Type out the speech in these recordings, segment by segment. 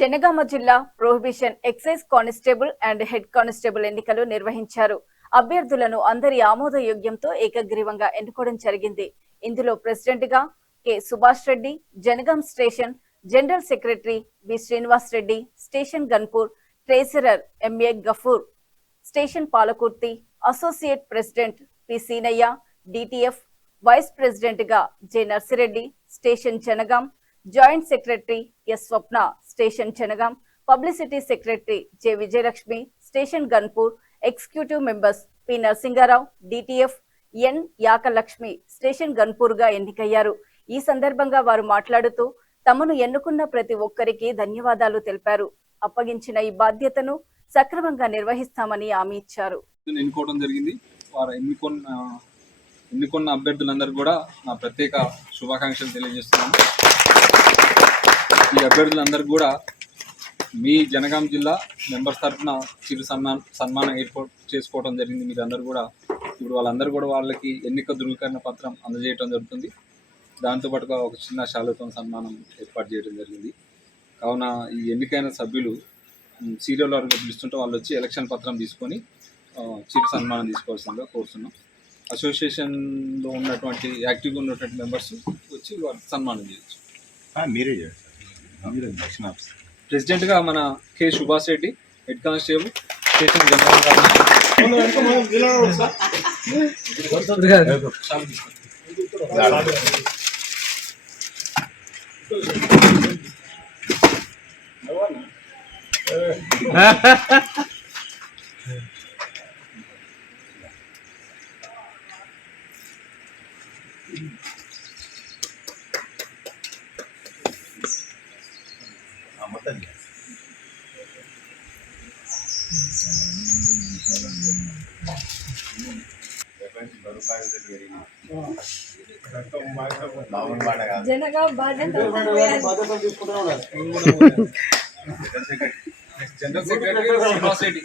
జనగామ జిల్లా prohibition excise constable and head constable ఎన్నికలు నిర్వహించారు. అభ్యర్థులను అందరి ఆమోదయోగ్యంతో ఏకగ్రీవంగా ఎన్నుకోవడం జరిగింది. ఇందులో ప్రెసిడెంట్ గా K Subhash Reddy, Jangaon station general secretary B Srinivas Reddy, station Ghanpur treasurer MA Gafoor, station Palakurthi associate president P Seenaiah, DTF vice president గా J Narsireddy, station Jangaon joint secretary S Swapna, station Jangaon publicity secretary J Vijayalakshmi, station Ghanpur executive members P Narasingarao, DTF N Yakalakshmi station Ghanpur గా ఎన్నికయ్యారు. ఈ సందర్భంగా వారు మాట్లాడుతూ తమను ఎన్నుకున్న ప్రతి ఒక్కరికి ధన్యవాదాలు తెలిపారు. అప్పగించిన ఈ బాధ్యతను సక్రమంగా నిర్వహిస్తామని హామీ ఇచ్చారు. ఎన్నుకోవడం జరిగింది. వారు ఎన్నుకున్న అభ్యర్థులందరూ కూడా నా ప్రత్యేక శుభాకాంక్షలు తెలియజేస్తున్నాను. ఈ అభ్యర్థులందరూ కూడా మీ జనగాం జిల్లా మెంబర్స్ తరఫున చిరు సన్మానం ఏర్పాటు చేసుకోవడం జరిగింది. మీరందరూ కూడా ఇప్పుడు వాళ్ళందరూ కూడా వాళ్ళకి ఎన్నిక ధృవీకరణ పత్రం అందజేయడం జరుగుతుంది. దాంతోపాటుగా ఒక చిన్న శాలుతో సన్మానం ఏర్పాటు చేయడం జరిగింది. కావున ఈ ఎన్నికైన సభ్యులు సీరియల్ వారికి పిలుస్తుంటే వాళ్ళు వచ్చి ఎలక్షన్ పత్రం తీసుకొని చిరు సన్మానం తీసుకోవాల్సిందిగా కోరుతున్నాం. అసోసియేషన్లో ఉన్నటువంటి యాక్టివ్గా ఉన్నటువంటి మెంబర్స్ వచ్చి వాళ్ళు సన్మానం చేయొచ్చు. మీరే ప్రెసిడెంట్గా మన K Subhash Reddy, head constable station general general secretary Subhash Reddy.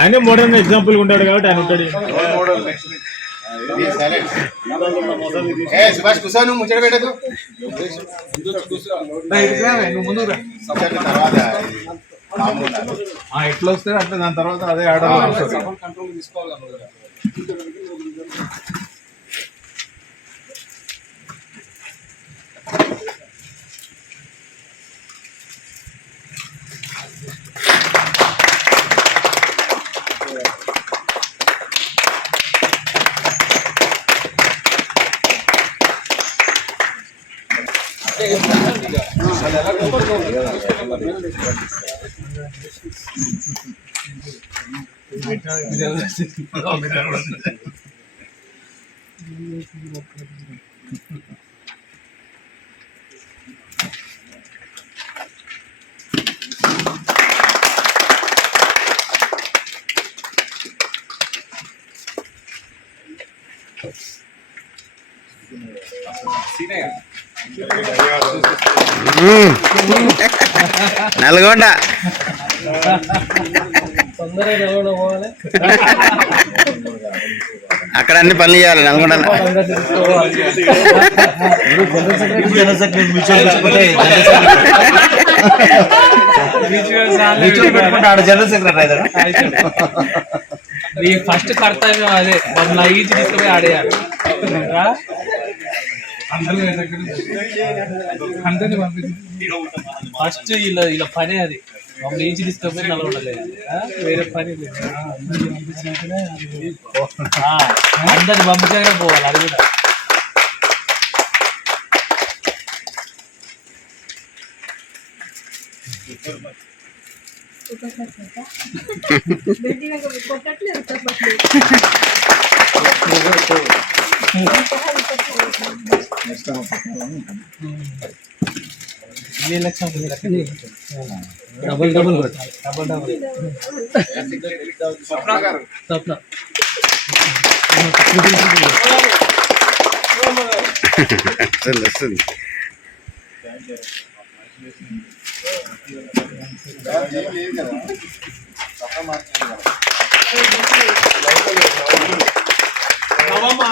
ఆయన మోడర్న్ ఎగ్జాంపుల్ ఉంటాడు కాబట్టి ఆయన ఉంటాడు. సుభాష్ కూర్చోను ముచ్చట పెట్టదు. ఎట్లా వస్తే అట్లా దాని తర్వాత అదే ఆర్డర్ కంట్రోల్ తీసుకోవాలి. నల్గొండ అక్కడ అన్ని పనులు చేయాలి. నల్గొండ జనరల్ సెక్రటరీ ఫస్ట్ కర్తవ్యం అదే, మమ్మల్ని ఈజీ తీసుకుపోయి ఆడేయాలి. అందరినీ పంపించి ఫస్ట్ ఇలా పనే అది, మమ్మల్ని ఈజీ తీసుకుపోయి నల్గొండలేదు, వేరే పని లేదు. అందరిని పంపించగానే పోవాలి. అది కూడా డబుల్ డబుల్ వస్తుంది. నవంబర్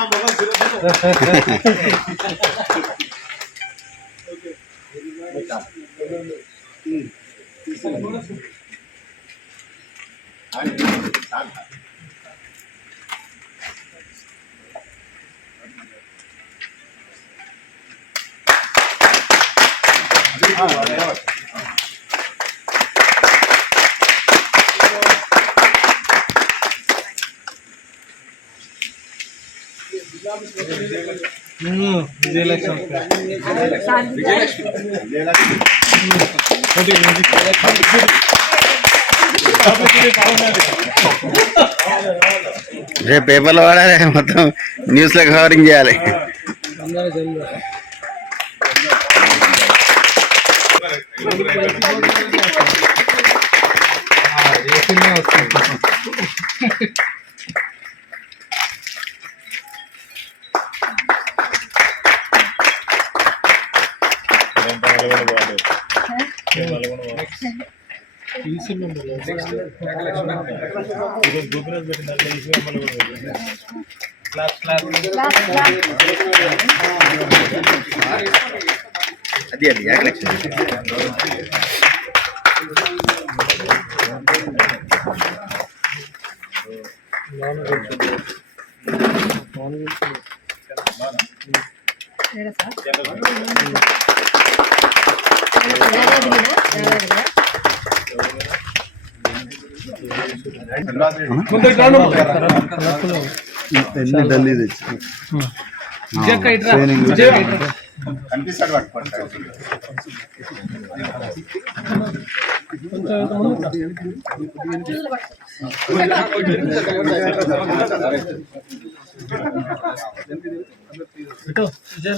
విజయలక్ష్మి రేపు పేపర్లో వాడాలి, మొత్తం న్యూస్లో కవరింగ్ చేయాలి. గోపినాథ్ పెట్టిన దాంట్లో అది అది యాక్లెక్షన్. కనిపిస్తాడు పట్టుకుంటాడు. విజయ